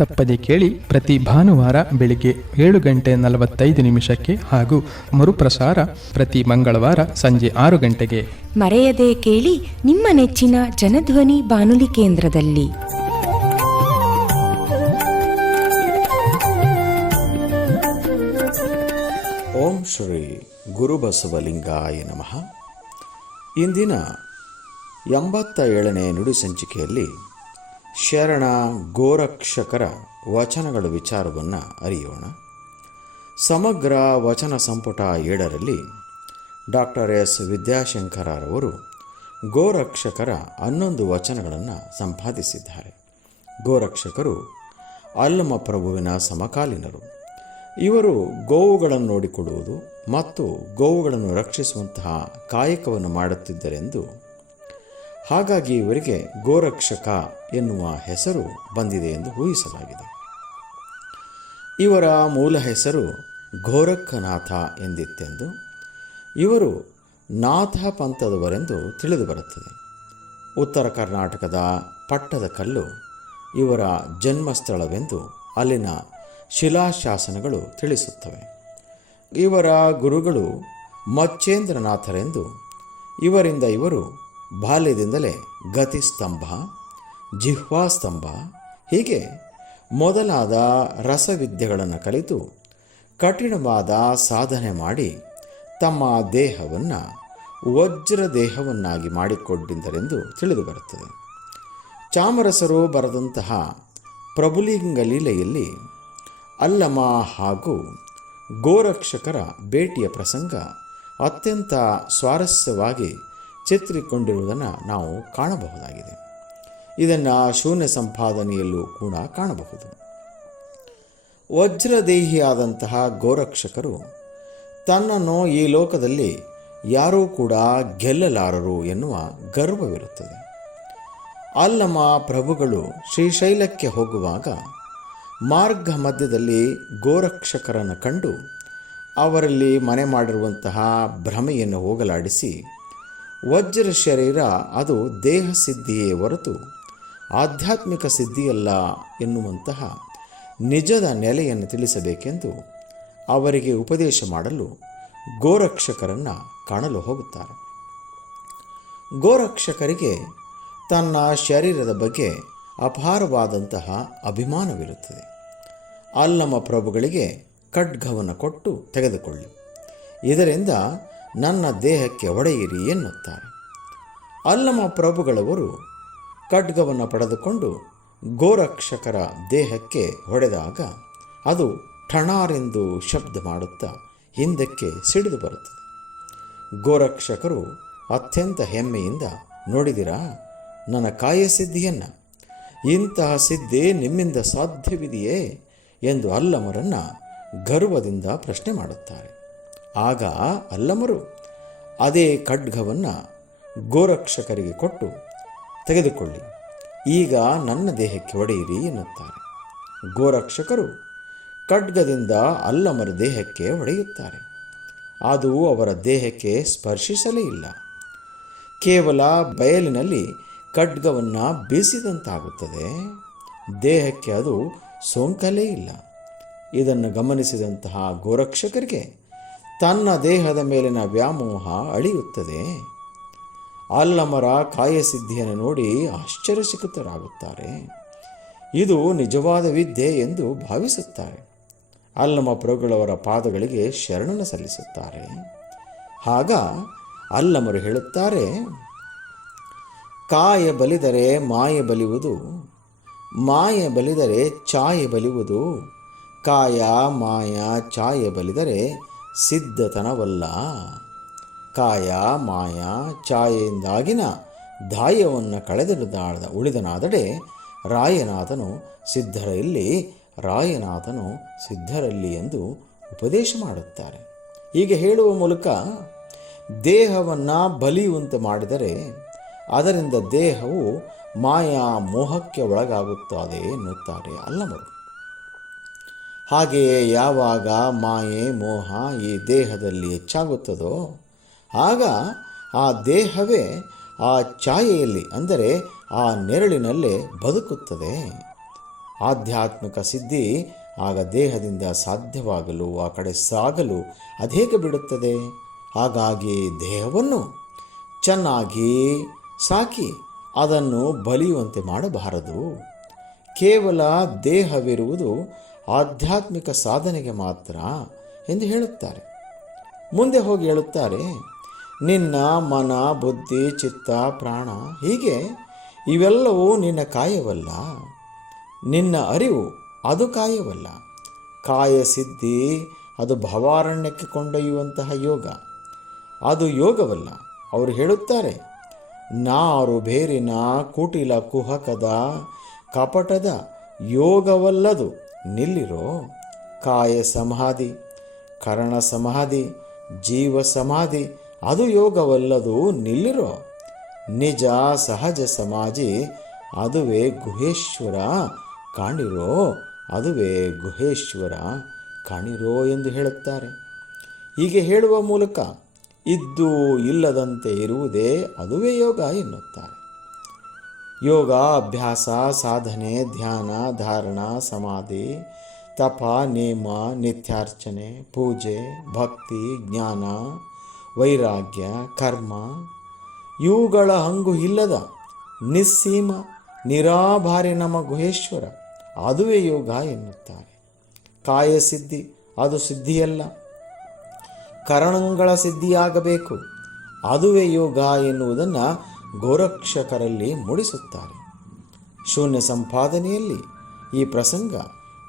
ತಪ್ಪದೆ ಕೇಳಿ ಪ್ರತಿ ಭಾನುವಾರ ಬೆಳಿಗ್ಗೆ ಏಳು ಗಂಟೆ ನಲವತ್ತೈದು ನಿಮಿಷಕ್ಕೆ ಹಾಗೂ ಮರುಪ್ರಸಾರ ಪ್ರತಿ ಮಂಗಳವಾರ ಸಂಜೆ ಆರು ಗಂಟೆಗೆ. ಮರೆಯದೆ ಕೇಳಿ ನಿಮ್ಮ ನೆಚ್ಚಿನ ಜನಧ್ವನಿ ಬಾನುಲಿ ಕೇಂದ್ರದಲ್ಲಿ. ಓಂ ಶ್ರೀ ಗುರುಬಸವಲಿಂಗಾಯ ನಮಃ. ಇಂದಿನ ಎಂಬತ್ತ ಏಳನೇ ನುಡಿ ಸಂಚಿಕೆಯಲ್ಲಿ ಶರಣ ಗೋರಕ್ಷಕರ ವಚನಗಳ ವಿಚಾರವನ್ನು ಅರಿಯೋಣ. ಸಮಗ್ರ ವಚನ ಸಂಪುಟ ಏಳರಲ್ಲಿ ಡಾಕ್ಟರ್ ಎಸ್. ವಿದ್ಯಾಶಂಕರರವರು ಗೋರಕ್ಷಕರ ಹನ್ನೊಂದು ವಚನಗಳನ್ನು ಸಂಪಾದಿಸಿದ್ದಾರೆ. ಗೋರಕ್ಷಕರು ಅಲ್ಲಮ ಪ್ರಭುವಿನ ಸಮಕಾಲೀನರು. ಇವರು ಗೋವುಗಳನ್ನು ನೋಡಿಕೊಡುವುದು ಮತ್ತು ಗೋವುಗಳನ್ನು ರಕ್ಷಿಸುವಂತಹ ಕಾಯಕವನ್ನು ಮಾಡುತ್ತಿದ್ದರೆಂದು ಹಾಗಾಗಿ ಇವರಿಗೆ ಗೋರಕ್ಷಕ ಎನ್ನುವ ಹೆಸರು ಬಂದಿದೆ ಎಂದು ಊಹಿಸಲಾಗಿದೆ. ಇವರ ಮೂಲ ಹೆಸರು ಗೋರಖನಾಥ ಎಂದಿತ್ತೆಂದು ಇವರು ನಾಥ ಪಂಥದವರೆಂದು ತಿಳಿದು ಬರುತ್ತದೆ. ಉತ್ತರ ಕರ್ನಾಟಕದ ಪಟ್ಟದ ಕಲ್ಲು ಇವರ ಜನ್ಮಸ್ಥಳವೆಂದು ಅಲ್ಲಿನ ಶಿಲಾಶಾಸನಗಳು ತಿಳಿಸುತ್ತವೆ. ಇವರ ಗುರುಗಳು ಮಚ್ಚೇಂದ್ರನಾಥರೆಂದು ಇವರಿಂದ ಇವರು ಬಾಲ್ಯದಿಂದಲೇ ಗತಿಸ್ತಂಭ, ಜಿಹ್ವಾಸ್ತಂಭ, ಹೀಗೆ ಮೊದಲಾದ ರಸವಿದ್ಯೆಗಳನ್ನು ಕಲಿತು ಕಠಿಣವಾದ ಸಾಧನೆ ಮಾಡಿ ತಮ್ಮ ದೇಹವನ್ನು ವಜ್ರ ದೇಹವನ್ನಾಗಿ ಮಾಡಿಕೊಂಡಿದ್ದರೆಂದು ತಿಳಿದುಬರುತ್ತದೆ ಚಾಮರಸರು ಬರೆದಂತಹ ಪ್ರಭುಲಿಂಗ ಲೀಲೆಯಲ್ಲಿ ಅಲ್ಲಮ ಹಾಗೂ ಗೋರಕ್ಷಕರ ಭೇಟಿಯ ಪ್ರಸಂಗ ಅತ್ಯಂತ ಸ್ವಾರಸ್ಯವಾಗಿ ಚಿತ್ರಿಕೊಂಡಿರುವುದನ್ನು ನಾವು ಕಾಣಬಹುದಾಗಿದೆ. ಇದನ್ನು ಶೂನ್ಯ ಸಂಪಾದನೆಯಲ್ಲೂ ಕೂಡ ಕಾಣಬಹುದು. ವಜ್ರದೇಹಿಯಾದಂತಹ ಗೋರಕ್ಷಕರು ತನ್ನನ್ನು ಈ ಲೋಕದಲ್ಲಿ ಯಾರೂ ಕೂಡ ಗೆಲ್ಲಲಾರರು ಎನ್ನುವ ಗರ್ವವಿರುತ್ತದೆ. ಅಲ್ಲಮ ಪ್ರಭುಗಳು ಶ್ರೀಶೈಲಕ್ಕೆ ಹೋಗುವಾಗ ಮಾರ್ಗ ಮಧ್ಯದಲ್ಲಿ ಗೋರಕ್ಷಕರನ್ನು ಕಂಡು ಅವರಲ್ಲಿ ಮನೆ ಮಾಡಿರುವಂತಹ ಭ್ರಮೆಯನ್ನು ಹೋಗಲಾಡಿಸಿ ವಜ್ರ ಶರೀರ ಅದು ದೇಹ ಸಿದ್ಧಿಯೇ ಹೊರತು ಆಧ್ಯಾತ್ಮಿಕ ಸಿದ್ಧಿಯಲ್ಲ ಎನ್ನುವಂತಹ ನಿಜದ ನೆಲೆಯನ್ನು ತಿಳಿಸಬೇಕೆಂದು ಅವರಿಗೆ ಉಪದೇಶ ಮಾಡಲು ಗೋರಕ್ಷಕರನ್ನು ಕಾಣಲು ಹೋಗುತ್ತಾರೆ. ಗೋರಕ್ಷಕರಿಗೆ ತನ್ನ ಶರೀರದ ಬಗ್ಗೆ ಅಪಾರವಾದಂತಹ ಅಭಿಮಾನವಿರುತ್ತದೆ. ಅಲ್ಲಮ ಪ್ರಭುಗಳಿಗೆ ಖಡ್ಗವನ್ನು ಕೊಟ್ಟು ತೆಗೆದುಕೊಳ್ಳಿ. ಇದರಿಂದ ನನ್ನ ದೇಹಕ್ಕೆ ಒಡೆಯಿರಿ ಎನ್ನುತ್ತಾರೆ. ಅಲ್ಲಮ ಪ್ರಭುಗಳವರು ಖಡ್ಗವನ್ನು ಪಡೆದುಕೊಂಡು ಗೋರಕ್ಷಕರ ದೇಹಕ್ಕೆ ಹೊಡೆದಾಗ ಅದು ಠಣಾರೆಂದು ಶಬ್ದ ಮಾಡುತ್ತಾ ಹಿಂದಕ್ಕೆ ಸಿಡಿದು ಬರುತ್ತದೆ. ಗೋರಕ್ಷಕರು ಅತ್ಯಂತ ಹೆಮ್ಮೆಯಿಂದ ನೋಡಿದಿರಾ, ನನ್ನ ಕಾಯಸಿದ್ಧಿಯನ್ನು, ಇಂತಹ ಸಿದ್ಧಿ ನಿಮ್ಮಿಂದ ಸಾಧ್ಯವಿದೆಯೇ ಎಂದು ಅಲ್ಲಮರನ್ನು ಗರ್ವದಿಂದ ಪ್ರಶ್ನೆ ಮಾಡುತ್ತಾರೆ. ಆಗ ಅಲ್ಲಮರು ಅದೇ ಖಡ್ಗವನ್ನು ಗೋರಕ್ಷಕರಿಗೆ ಕೊಟ್ಟು ತೆಗೆದುಕೊಳ್ಳಿ. ಈಗ ನನ್ನ ದೇಹಕ್ಕೆ ಒಡೆಯಿರಿ ಎನ್ನುತ್ತಾರೆ. ಗೋರಕ್ಷಕರು ಖಡ್ಗದಿಂದ ಅಲ್ಲಮರ ದೇಹಕ್ಕೆ ಹೊಡೆಯುತ್ತಾರೆ ಅದು ಅವರ ದೇಹಕ್ಕೆ ಸ್ಪರ್ಶಿಸಲೇ ಇಲ್ಲ. ಕೇವಲ ಬಯಲಿನಲ್ಲಿ ಖಡ್ಗವನ್ನು ಬೀಸಿದಂತಾಗುತ್ತದೆ. ದೇಹಕ್ಕೆ ಅದು ಸೋಂಕಲೇ ಇಲ್ಲ. ಇದನ್ನು ಗಮನಿಸಿದಂತಹ ಗೋರಕ್ಷಕರಿಗೆ ತನ್ನ ದೇಹದ ಮೇಲಿನ ವ್ಯಾಮೋಹ ಅಳಿಯುತ್ತದೆ. ಅಲ್ಲಮರ ಕಾಯಸಿದ್ಧಿಯನ್ನು ನೋಡಿ ಆಶ್ಚರ್ಯಚಕಿತರಾಗುತ್ತಾರೆ. ಇದು ನಿಜವಾದ ವಿದ್ಯೆ ಎಂದು ಭಾವಿಸುತ್ತಾರೆ. ಅಲ್ಲಮ ಪ್ರಭುಗಳವರ ಪಾದಗಳಿಗೆ ಶರಣನ ಸಲ್ಲಿಸುತ್ತಾರೆ. ಆಗ ಅಲ್ಲಮರು ಹೇಳುತ್ತಾರೆ, ಕಾಯ ಬಲಿದರೆ ಮಾಯ ಬಲಿಯುವುದು ಮಾಯ ಬಲಿದರೆ ಛಾಯೆ ಬಲಿಯುವುದು ಕಾಯ ಮಾಯ ಛಾಯೆ ಬಲಿದರೆ ಸಿದ್ಧತನವಲ್ಲ. ಕಾಯ ಮಾಯ ಛಾಯೆಯಿಂದಾಗಿನ ದಾಯವನ್ನು ಕಳೆದಿರುದಾಳದ ಉಳಿದನಾದಡೆ ರಾಯನಾಥನು ಸಿದ್ಧರಲ್ಲಿ ರಾಯನಾಥನು ಸಿದ್ಧರಲ್ಲಿ ಎಂದು ಉಪದೇಶ ಮಾಡುತ್ತಾರೆ. ಹೀಗೆ ಹೇಳುವ ಮೂಲಕ ದೇಹವನ್ನು ಬಲಿಯುವಂತೆ ಮಾಡಿದರೆ ಅದರಿಂದ ದೇಹವು ಮಾಯಾ ಮೋಹಕ್ಕೆ ಒಳಗಾಗುತ್ತದೆ ಎನ್ನುತ್ತಾರೆ ಅಲ್ಲಮರು ಹಾಗೆಯೇ ಯಾವಾಗ ಮಾಯೆ, ಮೋಹ ಈ ದೇಹದಲ್ಲಿ ಹೆಚ್ಚಾಗುತ್ತದೋ ಆಗ ಆ ದೇಹವೇ ಆ ಛಾಯೆಯಲ್ಲಿ, ಅಂದರೆ ಆ ನೆರಳಿನಲ್ಲೇ ಬದುಕುತ್ತದೆ. ಆಧ್ಯಾತ್ಮಿಕ ಸಿದ್ಧಿ ಆಗ ದೇಹದಿಂದ ಸಾಧ್ಯವಾಗಲು, ಆ ಕಡೆ ಸಾಗಲು ಅದೇಕೆ ಬಿಡುತ್ತದೆ? ಹಾಗಾಗಿ ದೇಹವನ್ನು ಚೆನ್ನಾಗಿ ಸಾಕಿ ಅದನ್ನು ಬಲಿಯುವಂತೆ ಮಾಡಬಾರದು. ಕೇವಲ ದೇಹವಿರುವುದು ಆಧ್ಯಾತ್ಮಿಕ ಸಾಧನೆಗೆ ಮಾತ್ರ ಎಂದು ಹೇಳುತ್ತಾರೆ. ಮುಂದೆ ಹೋಗಿ ಹೇಳುತ್ತಾರೆ, ನಿನ್ನ ಮನ, ಬುದ್ಧಿ, ಚಿತ್ತ, ಪ್ರಾಣ ಹೀಗೆ ಇವೆಲ್ಲವೂ ನಿನ್ನ ಕಾಯವಲ್ಲ. ನಿನ್ನ ಅರಿವು ಅದು ಕಾಯವಲ್ಲ. ಕಾಯ ಸಿದ್ಧಿ ಅದು ಭವಾರಣ್ಯಕ್ಕೆ ಕೊಂಡೊಯ್ಯುವಂತಹ ಯೋಗ. ಅದು ಯೋಗವಲ್ಲ. ಅವರು ಹೇಳುತ್ತಾರೆ, ನಾರು ಬೇರಿನ ಕುಟಿಲ ಕುಹಕದ ಕಪಟದ ಯೋಗವಲ್ಲದು. ನಿಲ್ಲಿರೋ ಕಾಯ ಸಮಾಧಿ, ಕರಣ ಸಮಾಧಿ, ಜೀವ ಸಮಾಧಿ, ಅದು ಯೋಗವಲ್ಲದು ನಿಲ್ಲಿರೋ ನಿಜ ಸಹಜ ಸಮಾಧಿ, ಅದುವೇ ಗುಹೇಶ್ವರ ಕಾಣಿರೋ, ಅದುವೇ ಗುಹೇಶ್ವರ ಕಾಣಿರೋ ಎಂದು ಹೇಳುತ್ತಾರೆ. ಹೀಗೆ ಹೇಳುವ ಮೂಲಕ ಇದ್ದು ಇಲ್ಲದಂತೆ ಇರುವುದೇ ಅದುವೇ ಯೋಗ ಎನ್ನುತ್ತಾರೆ. ಯೋಗ ಅಭ್ಯಾಸ ಸಾಧನೆ, ಧ್ಯಾನ, ಧಾರಣ, ಸಮಾಧಿ, ತಪ, ನೇಮ, ನಿತ್ಯಾರ್ಚನೆ, ಪೂಜೆ, ಭಕ್ತಿ, ಜ್ಞಾನ, ವೈರಾಗ್ಯ, ಕರ್ಮ. ಇವುಗಳ ಹಂಗು ಇಲ್ಲದ ನಿಸ್ಸೀಮ, ನಿರಾಭಾರಿ ನಮ್ಮ ಗುಹೇಶ್ವರ ಅದುವೇ ಯೋಗ ಎನ್ನುತ್ತಾರೆ. ಕಾಯ ಸಿದ್ಧಿ, ಅದು ಸಿದ್ಧಿಯಲ್ಲ. ಕರಣಗಳ ಸಿದ್ಧಿಯಾಗಬೇಕು. ಅದುವೇ ಯೋಗ ಎನ್ನುವುದನ್ನು ಗೋರಕ್ಷಕರಲ್ಲಿ ಮೂಡಿಸುತ್ತಾರೆ. ಶೂನ್ಯ ಸಂಪಾದನೆಯಲ್ಲಿ ಈ ಪ್ರಸಂಗ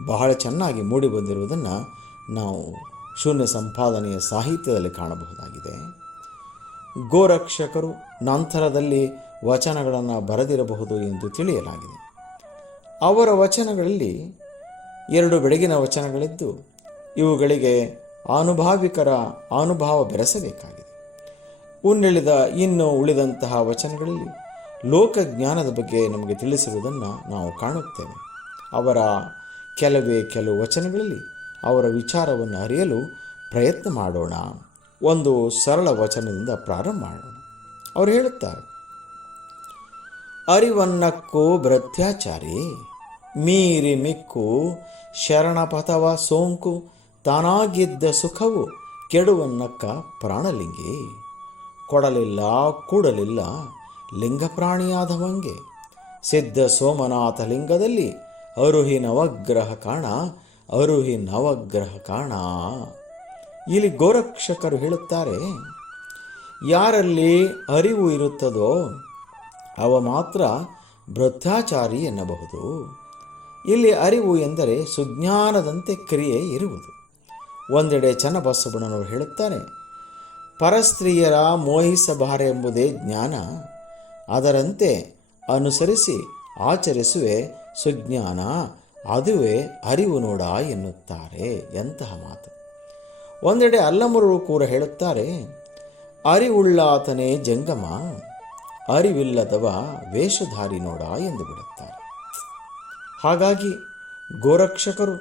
ಬಹಳ ಚೆನ್ನಾಗಿ ಮೂಡಿಬಂದಿರುವುದನ್ನು ನಾವು ಶೂನ್ಯ ಸಂಪಾದನೆಯ ಸಾಹಿತ್ಯದಲ್ಲಿ ಕಾಣಬಹುದಾಗಿದೆ. ಗೋರಕ್ಷಕರು ನಂತರದಲ್ಲಿ ವಚನಗಳನ್ನು ಬರೆದಿರಬಹುದು ಎಂದು ತಿಳಿಯಲಾಗಿದೆ. ಅವರ ವಚನಗಳಲ್ಲಿ ಎರಡು ಬೆಳಗಿನ ವಚನಗಳಿದ್ದು, ಇವುಗಳಿಗೆ ಅನುಭಾವಿಕರ ಅನುಭಾವ ಬೆರೆಸಬೇಕಾಗಿದೆ. ಉನ್ನೆಳಿದ ಇನ್ನು ಉಳಿದಂತಹ ವಚನಗಳಲ್ಲಿ ಲೋಕಜ್ಞಾನದ ಬಗ್ಗೆ ನಮಗೆ ತಿಳಿಸಿರುವುದನ್ನು ನಾವು ಕಾಣುತ್ತೇವೆ. ಅವರ ಕೆಲವೇ ಕೆಲವು ವಚನಗಳಲ್ಲಿ ಅವರ ವಿಚಾರವನ್ನು ಅರಿಯಲು ಪ್ರಯತ್ನ ಮಾಡೋಣ. ಒಂದು ಸರಳ ವಚನದಿಂದ ಪ್ರಾರಂಭ ಮಾಡೋಣ. ಅವರು ಹೇಳುತ್ತಾರೆ, ಅರಿವನ್ನಕ್ಕೂ ಭ್ರತ್ಯಾಚಾರಿ ಮೀರಿ ಮಿಕ್ಕು ಶರಣಪಥವ ಸೋಂಕು, ತಾನಾಗಿದ್ದ ಸುಖವು ಕೆಡುವನ್ನಕ್ಕ ಪ್ರಾಣಲಿಂಗಿ. ಕೊಡಲಿಲ್ಲ, ಕೂಡಲಿಲ್ಲ, ಲಿಂಗಪ್ರಾಣಿಯಾದವಂಗೆ. ಸಿದ್ಧ ಸೋಮನಾಥ ಲಿಂಗದಲ್ಲಿ ಅರುಹಿ ನವಗ್ರಹ ಕಾಣ ಅರುಹಿ ನವಗ್ರಹ ಕಾಣ. ಇಲ್ಲಿ ಗೋರಕ್ಷಕರು ಹೇಳುತ್ತಾರೆ, ಯಾರಲ್ಲಿ ಅರಿವು ಇರುತ್ತದೋ, ಅವ ಮಾತ್ರ ವೃದ್ಧಾಚಾರಿ ಎನ್ನಬಹುದು. ಇಲ್ಲಿ ಅರಿವು ಎಂದರೆ ಸುಜ್ಞಾನದಂತೆ ಕ್ರಿಯೆ ಇರುವುದು. ಒಂದೆಡೆ ಚನ್ನಬಸವಣ್ಣನವರು ಹೇಳುತ್ತಾರೆ ಪರಸ್ತ್ರೀಯರ ಮೋಹಿಸಬಾರ ಎಂಬುದೇ ಜ್ಞಾನ. ಅದರಂತೆ ಅನುಸರಿಸಿ ಆಚರಿಸುವೆ ಸುಜ್ಞಾನ, ಅದುವೇ ಅರಿವು ನೋಡ ಎನ್ನುತ್ತಾರೆ ಎಂತಹ ಮಾತು. ಒಂದೆಡೆ ಅಲ್ಲಮರು ಕೂಡ ಹೇಳುತ್ತಾರೆ, ಅರಿವುಳ್ಳಾತನೇ ಜಂಗಮ, ಅರಿವಿಲ್ಲದವ ವೇಷಧಾರಿ ನೋಡ ಎಂದು ಬಿಡುತ್ತಾರೆ. ಹಾಗಾಗಿ ಗೋರಕ್ಷಕರು,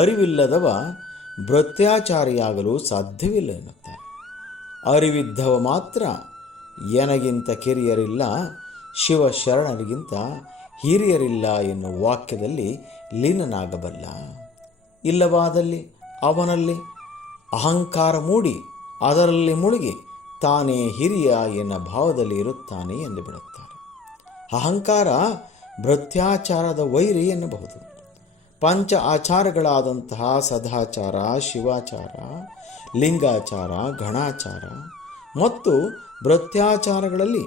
ಅರಿವಿಲ್ಲದವ ಭೃತ್ಯಾಚಾರಿಯಾಗಲು ಸಾಧ್ಯವಿಲ್ಲ ಎನ್ನುತ್ತಾರೆ. ಅರಿವಿದ್ದವ ಮಾತ್ರ ಎನಗಿಂತ ಕಿರಿಯರಿಲ್ಲ ಶಿವ ಶರಣರಿಗಿಂತ ಹಿರಿಯರಿಲ್ಲ ಎನ್ನುವ ವಾಕ್ಯದಲ್ಲಿ ಲೀನನಾಗಬಲ್ಲ. ಇಲ್ಲವಾದಲ್ಲಿ ಅವನಲ್ಲಿ ಅಹಂಕಾರ ಮೂಡಿ ಅದರಲ್ಲಿ ಮುಳುಗಿ ತಾನೇ ಹಿರಿಯ ಎನ್ನ ಭಾವದಲ್ಲಿ ಇರುತ್ತಾನೆ ಎಂದು ಬಿಡುತ್ತಾರೆ. ಅಹಂಕಾರ ಭೃತ್ಯಾಚಾರದ ವೈರಿ ಎನ್ನಬಹುದು. ಪಂಚ ಆಚಾರಗಳಾದಂತಹ ಸದಾಚಾರ, ಶಿವಾಚಾರ, ಲಿಂಗಾಚಾರ, ಗಣಾಚಾರ ಮತ್ತು ವೃತ್ಯಾಚಾರಗಳಲ್ಲಿ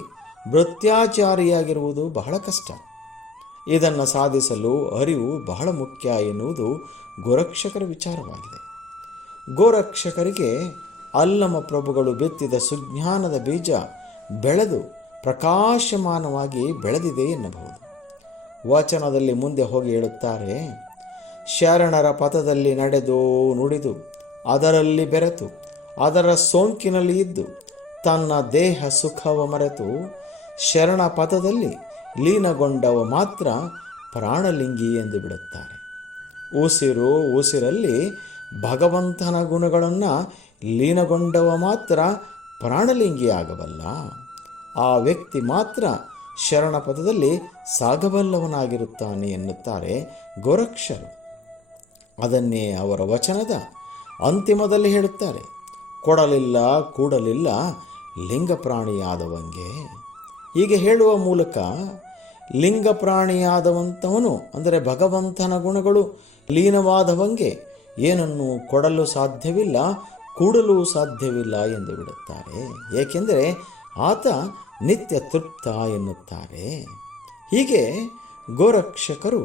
ಭೃತ್ಯಾಚಾರಿಯಾಗಿರುವುದು ಬಹಳ ಕಷ್ಟ. ಇದನ್ನು ಸಾಧಿಸಲು ಅರಿವು ಬಹಳ ಮುಖ್ಯ ಎನ್ನುವುದು ಗೋರಕ್ಷಕರ ವಿಚಾರವಾಗಿದೆ. ಗೋರಕ್ಷಕರಿಗೆ ಅಲ್ಲಮ ಪ್ರಭುಗಳು ಬಿತ್ತಿದ ಸುಜ್ಞಾನದ ಬೀಜ ಬೆಳೆದು ಪ್ರಕಾಶಮಾನವಾಗಿ ಬೆಳೆದಿದೆ ಎನ್ನಬಹುದು. ವಚನದಲ್ಲಿ ಮುಂದೆ ಹೋಗಿ ಹೇಳುತ್ತಾರೆ ಶರಣರ ಪಥದಲ್ಲಿ ನಡೆದು ನುಡಿದು, ಅದರಲ್ಲಿ ಬೆರೆತು, ಅದರ ಸೋಂಕಿನಲ್ಲಿ ಇದ್ದು, ತನ್ನ ದೇಹ ಸುಖವ ಮರೆತು, ಶರಣ ಪಥದಲ್ಲಿ ಲೀನಗೊಂಡವ ಮಾತ್ರ ಪ್ರಾಣಲಿಂಗಿ ಎಂದು ಬಿಡುತ್ತಾರೆ. ಉಸಿರು ಉಸಿರಲ್ಲಿ ಭಗವಂತನ ಗುಣಗಳನ್ನು ಲೀನಗೊಂಡವ ಮಾತ್ರ ಪ್ರಾಣಲಿಂಗಿ ಆಗಬಲ್ಲ ಆ ವ್ಯಕ್ತಿ ಮಾತ್ರ ಶರಣ ಪದದಲ್ಲಿ ಸಾಗಬಲ್ಲವನಾಗಿರುತ್ತಾನೆ ಎನ್ನುತ್ತಾರೆ ಗೋರಕ್ಷರು. ಅದನ್ನೇ ಅವರ ವಚನದ ಅಂತಿಮದಲ್ಲಿ ಹೇಳುತ್ತಾರೆ. ಕೊಡಲಿಲ್ಲ, ಕೂಡಲಿಲ್ಲ ಲಿಂಗ ಪ್ರಾಣಿಯಾದವಂಗೆ ಹೀಗೆ ಹೇಳುವ ಮೂಲಕ ಲಿಂಗ ಪ್ರಾಣಿಯಾದವಂಥವನು ಅಂದರೆ ಭಗವಂತನ ಗುಣಗಳು ಲೀನವಾದವಂಗೆ, ಏನನ್ನು ಕೊಡಲು ಸಾಧ್ಯವಿಲ್ಲ, ಕೂಡಲು ಸಾಧ್ಯವಿಲ್ಲ ಎಂದು ಬಿಡುತ್ತಾರೆ. ಏಕೆಂದರೆ ಆತ ನಿತ್ಯ ತೃಪ್ತ ಎನ್ನುತ್ತಾರೆ. ಹೀಗೆ ಗೋರಕ್ಷಕರು